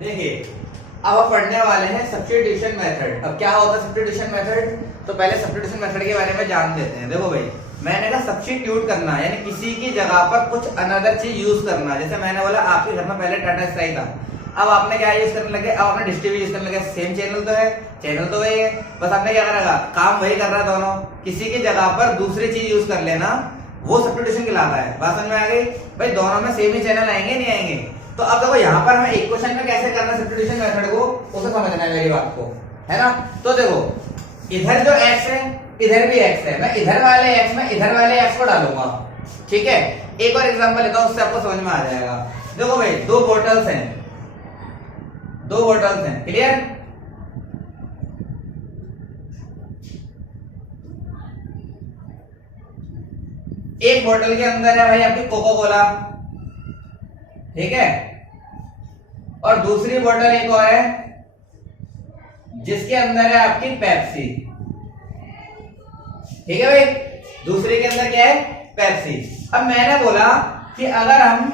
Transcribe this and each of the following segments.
देखिए अब हम पढ़ने वाले हैं सब्स्टिट्यूशन मेथड। अब क्या होता है सब्स्टिट्यूशन मेथड, तो पहले सब्स्टिट्यूशन मेथड के बारे में जान लेते हैं। देखो भाई, मैंने कहा सब्स्टिट्यूट करना यानी किसी की जगह पर कुछ अनदर चीज यूज करना। जैसे मैंने बोला आपके घर में पहले टाटा स्काई था, अब आपने क्या यूज करने लगे, अब आपने डिश टीवी यूज करने लगे। सेम चैनल तो है, चैनल तो वही है, बस आपने क्या करेगा, काम वही कर रहा है दोनों। किसी की जगह पर दूसरी चीज यूज कर लेना, वो सब्स्टिट्यूशन कहलाता है। बात समझ में आ गई भाई? दोनों में सेम ही चैनल आएंगे नहीं आएंगे? तो अब देखो यहाँ पर हमें इक्वेशन में कैसे करना है सब्स्टिट्यूशन मेथड को, उसे समझना है मेरी बात को, है ना। तो देखो इधर जो x है इधर भी x है, मैं इधर वाले x में इधर वाले x को डालूंगा, ठीक है। एक और एग्जांपल लेता हूं, उससे आपको समझ में आ जाएगा। देखो भाई दो बोटल्स हैं, क्लियर। एक बोतल के अंदर है भाई आपकी कोका कोला, ठीक है, और दूसरी बोतल एक और है जिसके अंदर है आपकी पेप्सी, ठीक है भाई। दूसरे के अंदर क्या है, पेप्सी। अब मैंने बोला कि अगर हम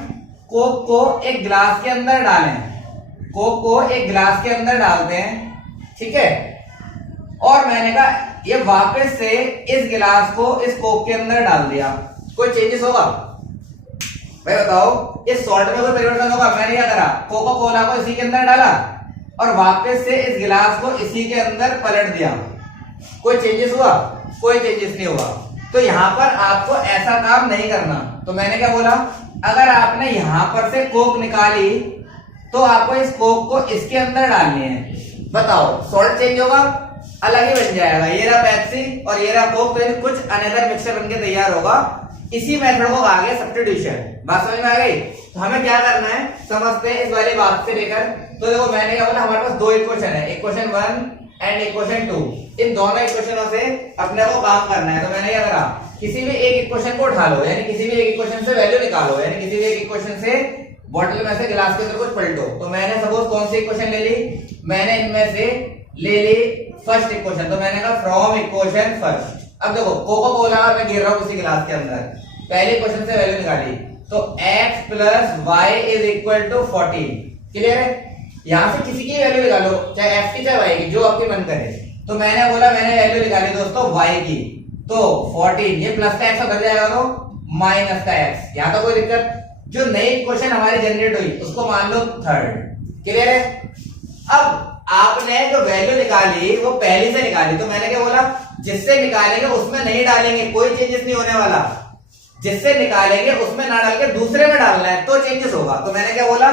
कोक को एक गिलास के अंदर डालें, कोक को एक गिलास के अंदर डालते हैं, ठीक है, और मैंने कहा ये वापस से इस गिलास को इस कोक के अंदर डाल दिया, कोई चेंजेस होगा भाई? बताओ, इस सॉल्ट में कोई परिवर्तन होगा? मैंने क्या करा, कोका कोला को इसी के अंदर डाला और वापस से इस गिलास को इसी के अंदर पलट दिया, कोई चेंजेस हुआ? कोई चेंजेस नहीं हुआ। तो यहां पर आपको ऐसा काम नहीं करना। तो मैंने क्या बोला, अगर आपने यहां पर से कोक निकाली तो आपको इस कोक को इसके अंदर डालनी है। बताओ सॉल्ट चेंज होगा? अलग ही बन जाएगा। ये रहा पेप्सी और ये रहा कोक, तो कुछ अनदर मिक्सचर बनके तैयार होगा। इसी मेथड को आ गया सब्स्टिट्यूशन। बात समझ में आ गई? तो हमें क्या करना है समझते हैं इस वाली बात से लेकर। तो देखो मैंने क्या बोला, हमारे पास दो इक्वेशन है, इक्वेशन 1 एंड इक्वेशन 2। इन दोनों इक्वेशनों से अपने को काम करना है। तो मैंने क्या करा, किसी भी एक इक्वेशन को उठा लो, यानी किसी भी एक इक्वेशन से वैल्यू निकालो, यानी किसी भी एक इक्वेशन से बॉटल में से गिलास के अंदर कुछ पलटो। तो मैंने सपोज कौन सी इक्वेशन ले ली, मैंने इनमें से ले ली फर्स्ट इक्वेशन। तो मैंने कहा फ्रॉम इक्वेशन फर्स्ट। अब देखो कोका कोला मैं गिर रहा हूं किसी गिलास के अंदर, पहले क्वेश्चन से वैल्यू निकाली, तो x plus y is equal to 14। Clear है? यहां से किसी की वैल्यू निकालो, चाहे x की चाहे y की, जो आपकी मन करे। तो मैंने बोला मैंने वैल्यू निकाली दोस्तों y की, तो 14, ये प्लस का x उधर जाएगा तो माइनस का x। यहां तो कोई दिक्कत। जो नई क्वेश्चन हमारी जनरेट हुई उसको मान लो थर्ड। क्लियर है? अब आपने जो वैल्यू निकाली वो पहली से निकाली, तो मैंने क्या बोला, जिससे निकालेंगे उसमें नहीं डालेंगे, कोई चेंजेस नहीं होने वाला। जिससे निकालेंगे उसमें ना डाल के दूसरे में डालना है तो चेंजेस होगा। तो मैंने क्या बोला,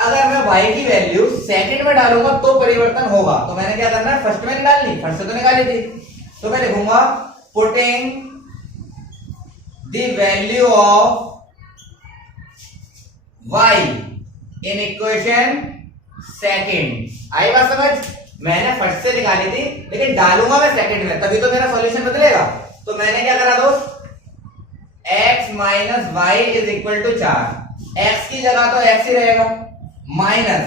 अगर मैं y की वैल्यू सेकंड में डालूंगा तो परिवर्तन होगा। तो मैंने क्या करना है, फर्स्ट में निकालनी, फर्स्ट से तो निकाली थी। तो मैं लिखूंगा putting the value of y in equation second. आई बात समझ? मैंने फर्स्ट से निकाली थी लेकिन डालूंगा मैं सेकंड में, तभी तो मेरा सॉल्यूशन बदलेगा। तो मैंने क्या करा दोस्त, x minus y is equal to 4। x की जगह तो x ही रहेगा, माइनस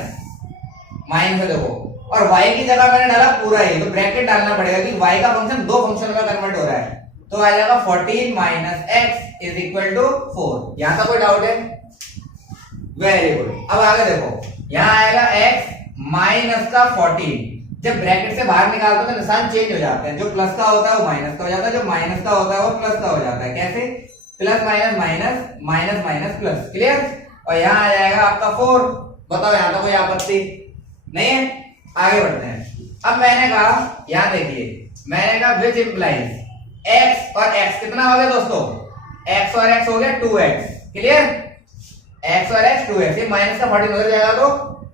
माइनस देखो, और y की जगह मैंने डाला पूरा ही, तो ब्रैकेट डालना पड़ेगा कि y का फंक्शन दो फंक्शन में कन्वर्ट हो रहा है। तो आ जाएगा 14 minus x is equal to 4। यहां तक कोई डाउट है? Very good. अब आगे देखो, यहां आएगा x माइनस का 14। जब ब्रैकेट से बाहर निकालते हैं तो निशान चेंज हो जाते हैं, जो प्लस का होता है वो माइनस का हो जाता है, जो माइनस का होता है वो प्लस का हो जाता है। कैसे? Plus minus minus, minus minus plus. Clear? और यहाँ आ जाएगा आपका 4। बताओ यहाँ तो कोई आपत्ति नहीं है? आगे बढ़ते हैं। अब मैंने कहा, यहाँ देखिए, मैंने कहा विच इंप्लाइज x और x कितना हो गया दोस्तों, x और x हो गया 2x। क्लियर? x और x 2x, ये माइनस का 14 उधर जाएगा तो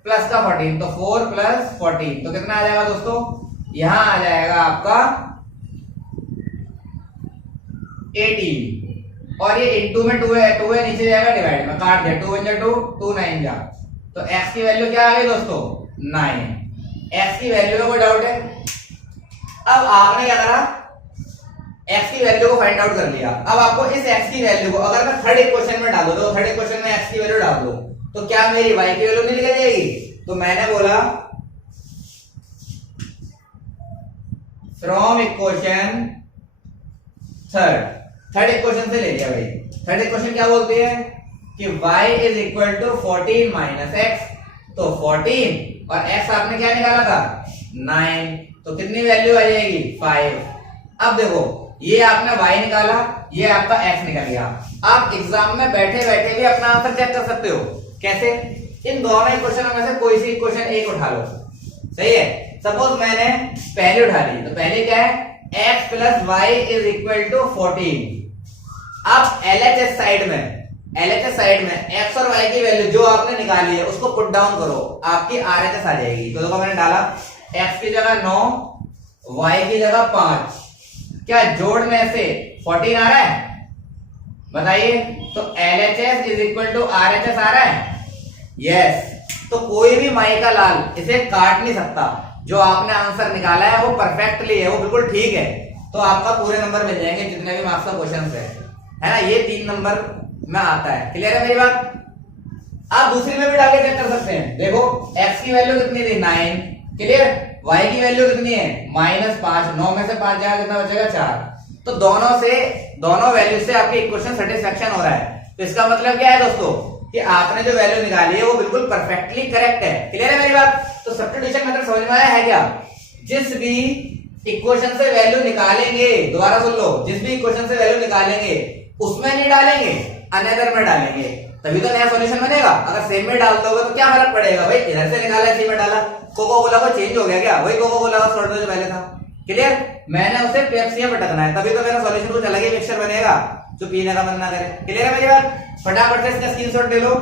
प्लस का 14, तो 4 प्लस 14 तो कितना आ जाएगा दोस्तों, यहां आ जाएगा आपका 18। और ये इनटू में 2 है, 2 है नीचे जाएगा डिवाइड में, काट दिया, 2 1 जा 2, 2 9 जा, तो x की वैल्यू क्या आ गई दोस्तों, 9। x की वैल्यू में कोई डाउट है? अब आपने क्या करा, x की वैल्यू को फाइंड आउट कर लिया। अब आपको इस x की वैल्यू को अगर मैं थर्ड इक्वेशन में डालूं, तो थर्ड इक्वेशन में x की वैल्यू डाल दो, तो क्या मेरी y की वैल्यू नहीं निकल जाएगी? तो मैंने बोला फ्रॉम इक्वेशन थर्ड इक्वेशन से ले लिया भाई। थर्ड इक्वेशन क्या बोलती है कि y is equal to 14 minus x. तो 14 और x आपने क्या निकाला था 9, तो कितनी वैल्यू आ जाएगी 5। अब देखो ये आपने y निकाला, ये आपका x निकल गया। आप एग्जाम में बैठे बैठे भी अपना आंसर चेक कर सकते हो। कैसे? इन दोनों इक्वेशनों में से कोई सी इक्वेशन एक उठा लो, सही है। सपोज मैंने पहले उठा ली, तो पहले क्या है x plus y is equal to 14। अब LHS साइड में x और y की वैल्यू जो आपने निकाली है उसको पुट डाउन करो, आपकी RHS आ जाएगी। तो देखो मैंने डाला x की जगह 9, y की जगह 5, क्या जोड़ने से 14 आ रहा है? बताइए। तो LHS is equal to RHS आ रहा है? यस। तो कोई भी माई का लाल इसे काट नहीं सकता। जो आपने आंसर निकाला है वो परफेक्टली है, वो बिल्कुल ठीक है। तो आपका पूरे नंबर मिल जाएंगे जितने भी मार्क्स का क्वेश्चन है ना। ये 3 नंबर में आता है। क्लियर है मेरी बात? आप दूसरी में भी डाल के चेक कर सकते हैं। देखो x की वैल्यू कितनी थी 9, क्लियर। y की वैल्यू कितनी है -5, 9 में से 5 जाएगा कितना बचेगा 4। तो दोनों वैल्यू से आपकी इक्वेशन सेटिस्फेक्शन हो रहा है। तो इसका मतलब क्या है दोस्तों कि आपने जो वैल्यू निकाली है वो बिल्कुल परफेक्टली करेक्ट है। क्लियर है मेरी बात? तो सब्स्टिट्यूशन मेथड समझ में आया है क्या? जिस भी इक्वेशन से वैल्यू निकालेंगे, दोबारा सुन लो, जिस भी इक्वेशन से वैल्यू निकालेंगे उसमें नहीं डालेंगे, अनदर में डालेंगे, तभी तो नया सॉल्यूशन बनेगा। अगर सेम में डाल दोगे तो क्या फर्क पड़ेगा भाई, इधर से निकाला इसी में डाला, कोको कोला को चेंज हो गया क्या? वही कोको कोला का सॉल्ट जो पहले था। क्लियर? मैंने उसे पेप्सी में पटकना है, तभी तो मेरा सॉल्यूशन कुछ अलग ही मिक्सचर बनेगा जो पीने का मन ना करे। क्लियर है मेरी बात? फटाफट से इसका स्क्रीनशॉट ले लो।